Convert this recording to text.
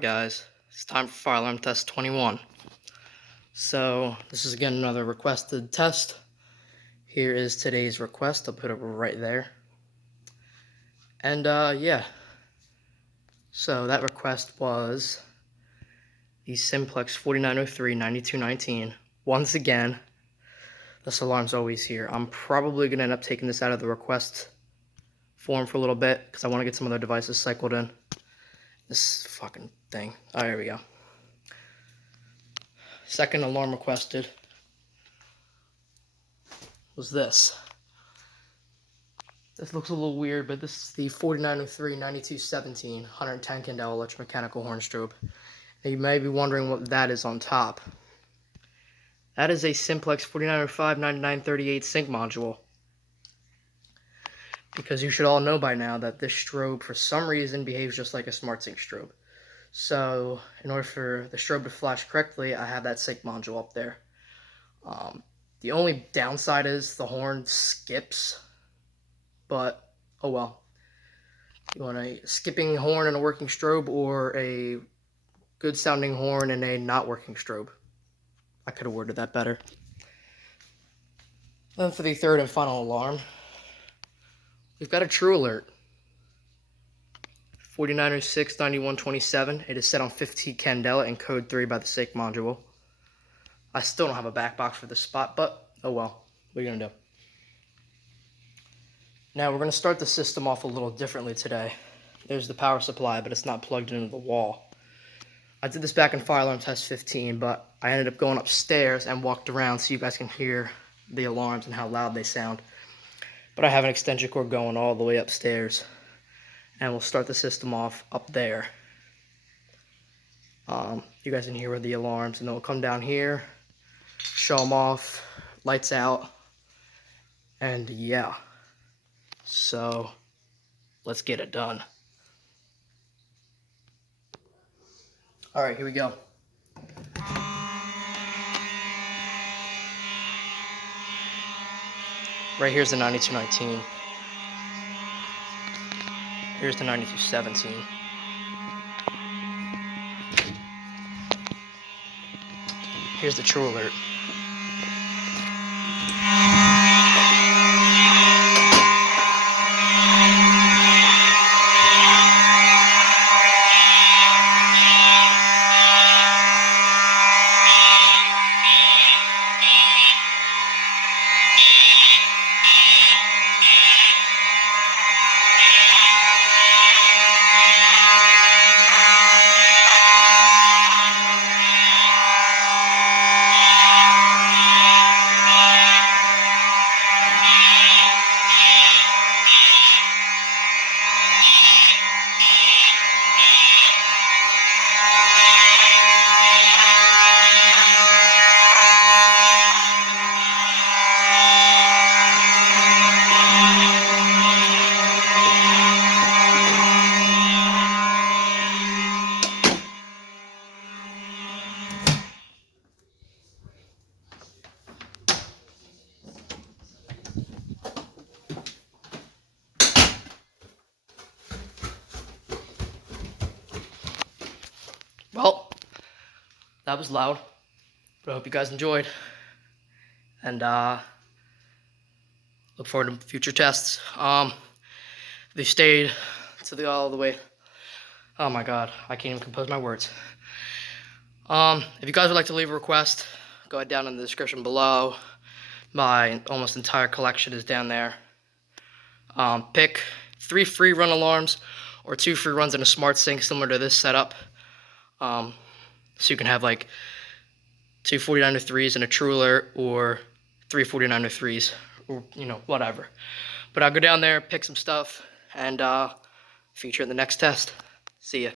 Alright guys, it's time for fire alarm test 21. So this is again another requested test. Here is today's request. I'll put it right there. And yeah, so that request was the Simplex 4903-9219. Once again, this alarm's always here. I'm probably going to end up taking this out of the request form for a little bit because I want to get some other devices cycled in. This fucking thing. Oh, here we go. Second alarm requested was this. This looks a little weird, but this is the 4903-9217 110 candela electromechanical horn strobe. Now you may be wondering what that is on top. That is a Simplex 4905-9938 sync module. Because you should all know by now that this strobe, for some reason, behaves just like a SmartSync strobe. So, in order for the strobe to flash correctly, I have that sync module up there. The only downside is the horn skips, but oh well. You want a skipping horn in a working strobe or a good sounding horn in a not working strobe? I could have worded that better. Then for the third and final alarm, we've got a True Alert. 4906-9127. It is set on 15 candela and code 3 by the sync module. I still don't have a back box for this spot, but oh well. What are you going to do? Now we're going to start the system off a little differently today. There's the power supply, but it's not plugged into the wall. I did this back in fire alarm test 15, but I ended up going upstairs and walked around so you guys can hear the alarms and how loud they sound. But I have an extension cord going all the way upstairs. And we'll start the system off up there. You guys can hear the alarms, and then we'll come down here, show them off, lights out, and yeah. So, let's get it done. Alright, here we go. Right here's the 9219. Here's the 9217. Here's the True Alert. Well, that was loud, but I hope you guys enjoyed, and look forward to future tests. They stayed to all the way. Oh my god, I can't even compose my words. If you guys would like to leave a request, go ahead down in the description below. My almost entire collection is down there. Pick 3 free run alarms or 2 free runs in a SmartSync similar to this setup. So you can have like 2 4903s and a True Alert, or 3 4903s, or you know, whatever. But I'll go down there, pick some stuff, and feature in the next test. See ya.